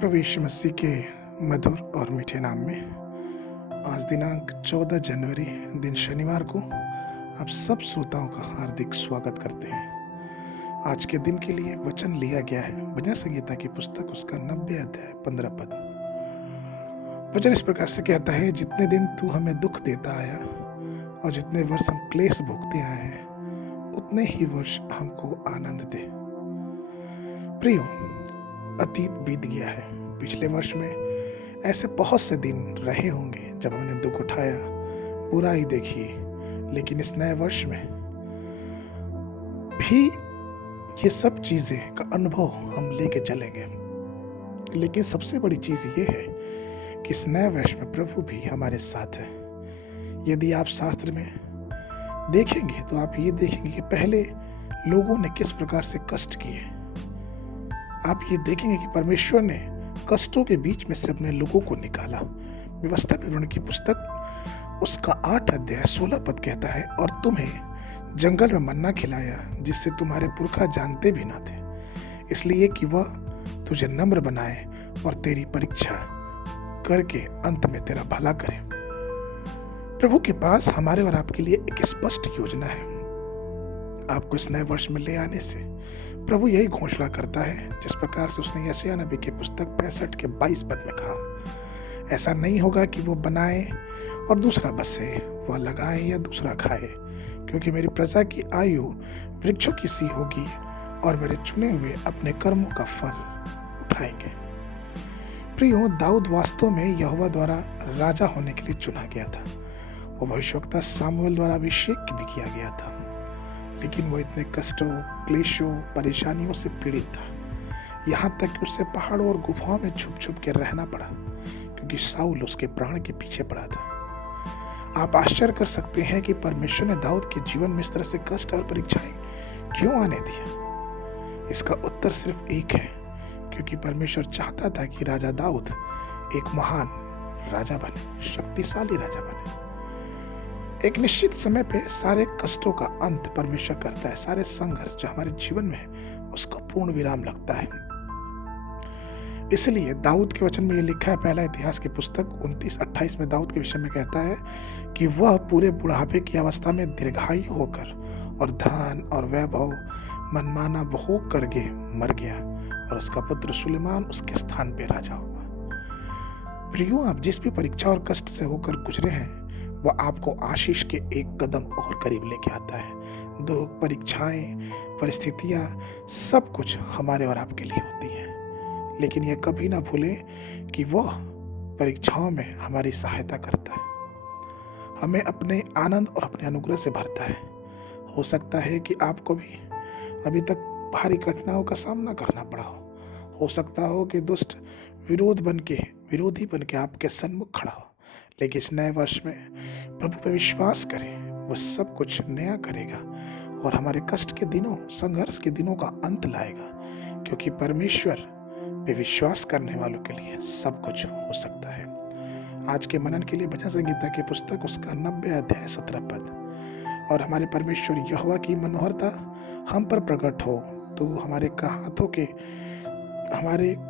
प्रभु यीशु मसीह के मधुर और मीठे नाम में आज दिनांक 14 जनवरी दिन शनिवार को आप सब श्रोताओं का हार्दिक स्वागत करते हैं। आज के दिन के लिए वचन लिया गया है भजन संहिता की पुस्तक उसका 90 अध्याय 15 पद। वचन इस प्रकार से कहता है, जितने दिन तू हमें दुख देता आया और जितने वर्ष हम क्लेश भोगते आए हैं उतने ही वर्ष हमको आनंद दे। प्रियो, अतीत बीत गया है। पिछले वर्ष में ऐसे बहुत से दिन रहे होंगे जब हमने दुख उठाया, बुराई देखी, लेकिन इस नए वर्ष में भी ये सब चीजें का अनुभव हम लेके चलेंगे। लेकिन सबसे बड़ी चीज ये है कि इस नए वर्ष में प्रभु भी हमारे साथ है। यदि आप शास्त्र में देखेंगे तो आप ये देखेंगे कि पहले लोगों ने किस प्रकार से कष्ट किए। आप ये देखेंगे कि परमेश्वर ने कष्टों के बीच में से अपने लोगों को निकाला। व्यवस्था विवरण की पुस्तक उसका 8 अध्याय 16 पद कहता है, और तुम्हें जंगल में मन्ना खिलाया जिससे तुम्हारे पुरखा जानते भी ना थे, इसलिए कि वह तुझे नम्र बनाए और तेरी परीक्षा करके अंत में तेरा भला करे। प्रभु के पास हमारे और आपके लिए एक स्पष्ट योजना है। आपको इस नए वर्ष में ले आने से प्रभु यही घोषणा करता है, जिस प्रकार से उसने यशायाह नबी की पुस्तक 65 के 22 पद में कहा, ऐसा नहीं होगा कि वो बनाए और दूसरा बसे, वह लगाए या दूसरा खाए, क्योंकि मेरी प्रजा की आयु वृक्षों की सी होगी और मेरे चुने हुए अपने कर्मों का फल उठाएंगे। प्रियो, दाऊद वास्तव में यहोवा द्वारा राजा होने के लिए चुना गया था। वो भविष्यवक्ता सामुएल द्वारा अभिषेक भी किया गया था, लेकिन वो इतने कष्टों, क्लेशों, परेशानियों से पीड़ित था, यहाँ तक कि उसे पहाड़ों और गुफाओं में छुप छुप कर रहना पड़ा, क्योंकि साउल उसके प्राण के पीछे पड़ा था। आप आश्चर्य कर सकते हैं कि परमेश्वर ने दाऊद के जीवन में इस तरह से कष्ट और परीक्षाएं क्यों आने दिया। इसका उत्तर सिर्फ एक है, क्योंकि परमेश्वर चाहता था कि राजा दाऊद एक महान राजा बने, शक्तिशाली राजा बने। एक निश्चित समय पे सारे कष्टों का अंत परमेश्वर करता है। सारे संघर्ष जो हमारे जीवन में है उसका पूर्ण विराम लगता है। इसलिए दाऊद के वचन में ये लिखा है, पहला इतिहास की पुस्तक 29-28 में दाऊद के विषय में कहता है कि वह पूरे बुढ़ापे की अवस्था में दीर्घायु होकर और धन और वैभव मनमाना भोग करके मर गया, और उसका पुत्र सुलेमान उसके स्थान पे राजा हुआ। प्रियो, आप जिस भी परीक्षा और कष्ट से होकर गुजरे हैं वह आपको आशीष के एक कदम और करीब लेके आता है। दुख, परीक्षाएं, परिस्थितियां, सब कुछ हमारे और आपके लिए होती हैं, लेकिन यह कभी ना भूलें कि वह परीक्षाओं में हमारी सहायता करता है, हमें अपने आनंद और अपने अनुग्रह से भरता है। हो सकता है कि आपको भी अभी तक भारी कठिनाइयों का सामना करना पड़ा हो सकता हो कि दुष्ट विरोधी बन के आपके सन्मुख खड़ा हो, लेकिन इस नए वर्ष में प्रभु पे विश्वास करें, वह सब कुछ नया करेगा और हमारे कष्ट के दिनों, संघर्ष के दिनों का अंत लाएगा, क्योंकि परमेश्वर पे विश्वास करने वालों के लिए सब कुछ हो सकता है। आज के मनन के लिए भजन संहिता की पुस्तक उसका 90 अध्याय 17 पद, और हमारे परमेश्वर यहोवा की मनोहरता हम पर प्रकट हो, तो हमारे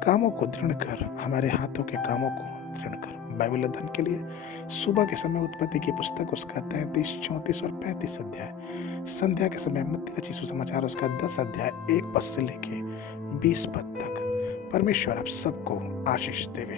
कामों को दृढ़ कर, हमारे हाथों के कामों को दृढ़ कर। बाइबल अध्ययन के लिए सुबह के समय उत्पत्ति की पुस्तक उसका 33, 34 और 35 अध्याय, संध्या के समय मत्ती रचित सुसमाचार उसका 10 अध्याय 1 पद से लेके 20 पद तक। परमेश्वर आप सबको आशीष देवे।